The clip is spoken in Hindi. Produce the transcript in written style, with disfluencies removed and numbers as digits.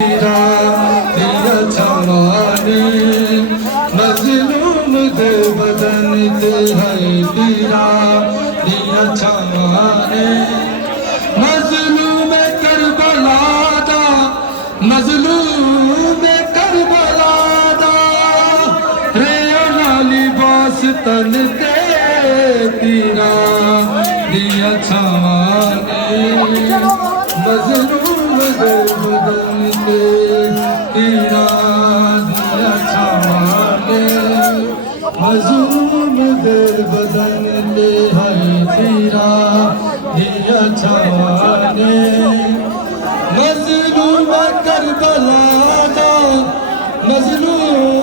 दिया छवाने मजलूम दे बदन ते है पीरा दिया छवाने मजलूम करबला दा मजलूम करबला दा रे लाली बास तन ते पीरा दिया छवाने मजलूम दे बदन ते पीरा दिया छवाने मजलूम दे बदन ते है पीरा दिया छवाने मजलूम करबला दा मजलूम